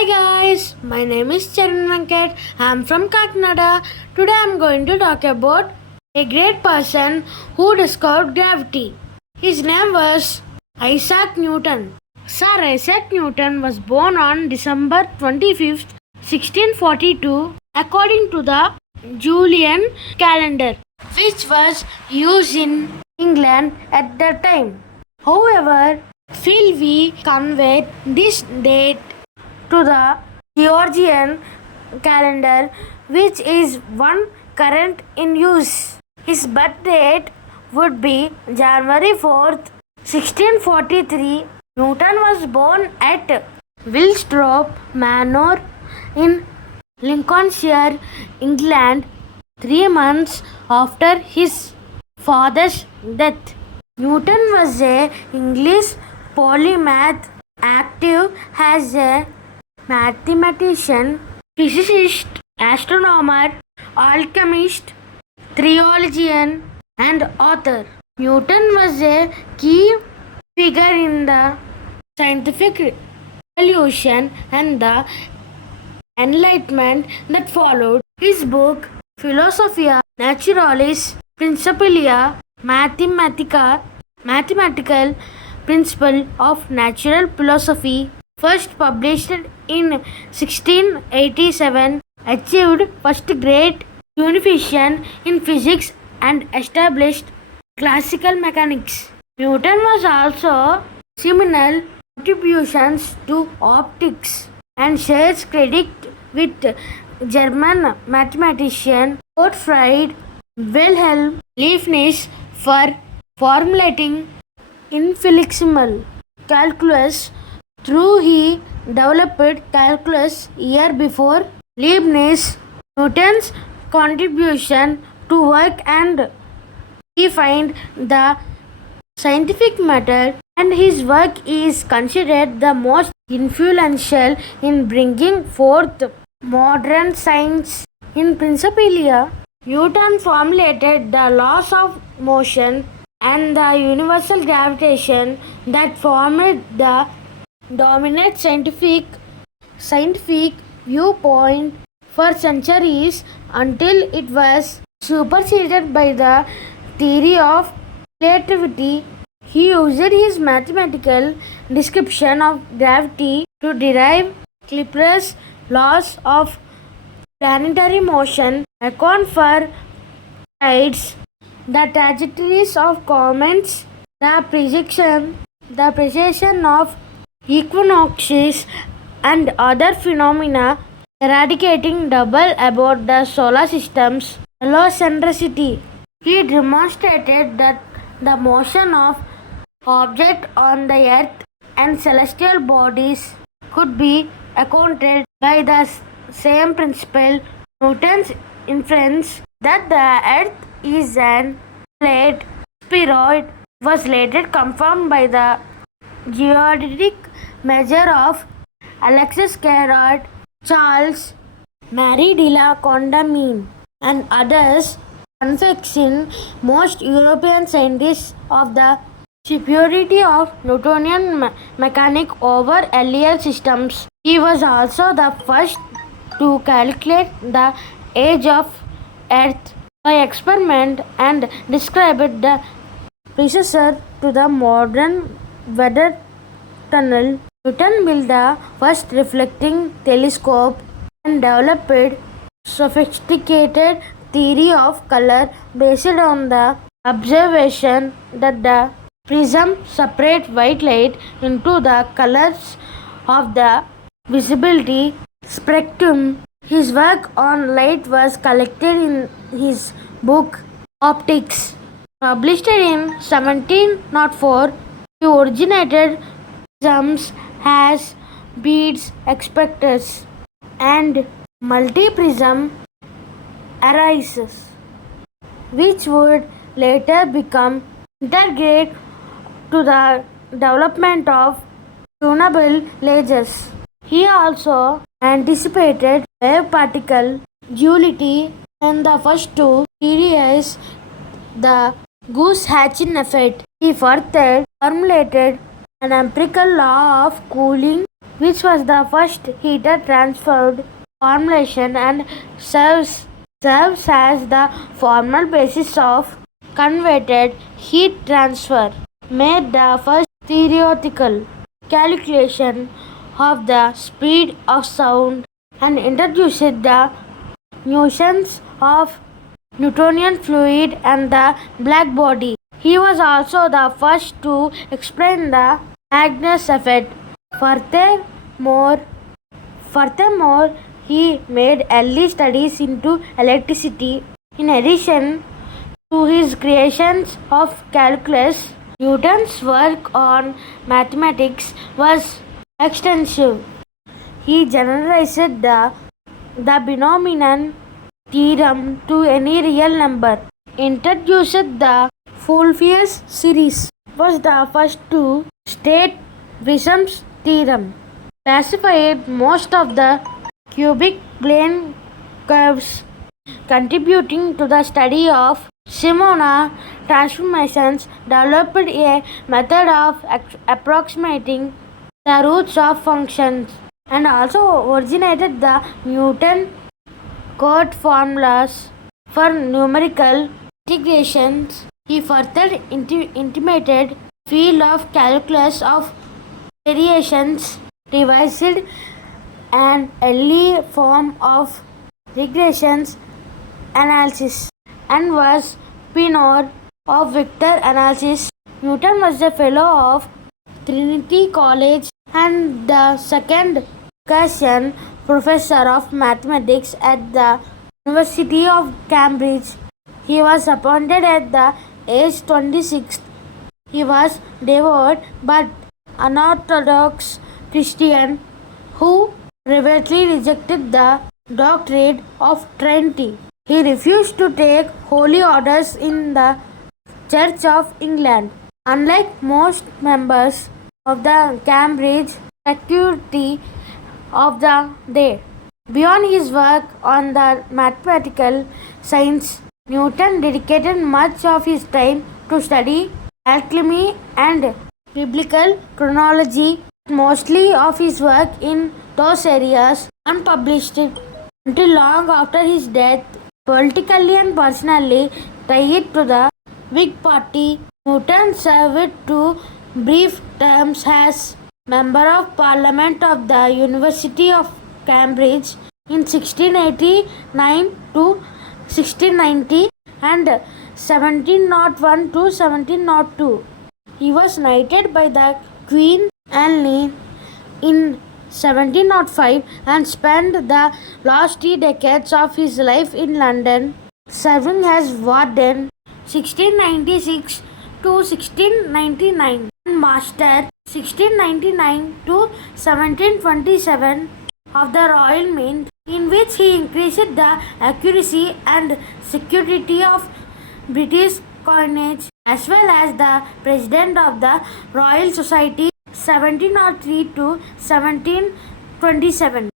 Hi guys, my name is Charan Venkat. I'm from Kakinada. Today I'm going to talk about a great person who discovered gravity. His name was Isaac Newton. Sir Isaac Newton was born on December 25th, 1642, according to the Julian calendar, which was used in England at that time. However, Philby conveyed this date to the Georgian calendar, which is one current in use. His birth date would be January 4th, 1643. Newton was born at Wilstrop Manor in Lincolnshire, England, 3 months after his father's death. Newton was an English polymath, active as a mathematician, physicist, astronomer, alchemist, theologian, and author. Newton was a key figure in the scientific revolution and the enlightenment that followed. His book, Philosophia Naturalis Principia Mathematical Principle of Natural Philosophy, first published in 1687, achieved first grade unification in physics and established classical mechanics. Newton was also seminal contributions to optics and shares credit with German mathematician Gottfried Wilhelm Leibniz for formulating infinitesimal calculus. Through he developed calculus year before Leibniz. Newton's contribution to work and defined the scientific method, and his work is considered the most influential in bringing forth modern science. In Principia, Newton formulated the laws of motion and the universal gravitation that formed the dominant scientific viewpoint for centuries until it was superseded by the theory of relativity. He used his mathematical description of gravity to derive Kepler's laws of planetary motion, account for tides, the trajectories of comets, the precession of equinoxes, and other phenomena, eradicating doubt about the solar system's heliocentricity. He demonstrated that the motion of objects on the earth and celestial bodies could be accounted by the same principle. Newton's inference that the earth is an flat spheroid was later confirmed by the geodetic measure of Alexis Carrot, Charles Marie de la Condamine, and others, convincing most European scientists of the superiority of Newtonian mechanics over earlier systems. He was also the first to calculate the age of Earth by experiment and described the predecessor to the modern weather tunnel. Newton built the first reflecting telescope and developed sophisticated theory of color based on the observation that the prism separates white light into the colors of the visibility spectrum. His work on light was collected in his book Optics, published in 1704. He originated prisms as beads, specters, and multi-prism arises, which would later become integrated to the development of tunable lasers. He also anticipated wave particle duality and the first to theorize the Gauss-Hatchin effect. He further formulated an empirical law of cooling which was the first heater transferred formulation and serves as the formal basis of converted heat transfer, made the first theoretical calculation of the speed of sound, and introduced the notions of Newtonian fluid and the black body. He was also the first to explain the Magnus effect. Furthermore, Furthermore, he made early studies into electricity. In addition to his creations of calculus, Newton's work on mathematics was extensive. He generalized the binomial theorem to any real number, introduced the Fulvius series, was the first to state Wisdom's theorem, classified most of the cubic plane curves, contributing to the study of Simona transformations, developed a method of approximating the roots of functions, and also originated the Newton code formulas for numerical integrations. He further intimated the field of calculus of variations, devised an early form of regressions analysis, and was pioneer of vector analysis. Newton was a fellow of Trinity College and the second Gaussian professor of mathematics at the University of Cambridge. He was appointed at the age 26. He was devout but unorthodox Christian who reverently rejected the doctrine of Trinity. He refused to take holy orders in the Church of England. Unlike most members of the Cambridge faculty of the day, beyond his work on the mathematical science, Newton dedicated much of his time to study alchemy and biblical chronology. Mostly of his work in those areas unpublished until long after his death. Politically and personally tied to the Whig Party, Newton served two brief terms as Member of Parliament of the University of Cambridge in 1689 to 1690 and 1701 to 1702. He was knighted by the Queen Anne in 1705 and spent the last 3 decades of his life in London, serving as warden 1696 to 1699 and master 1699 to 1727 of the Royal Mint, in which he increased the accuracy and security of British coinage, as well as the president of the Royal Society 1703 to 1727.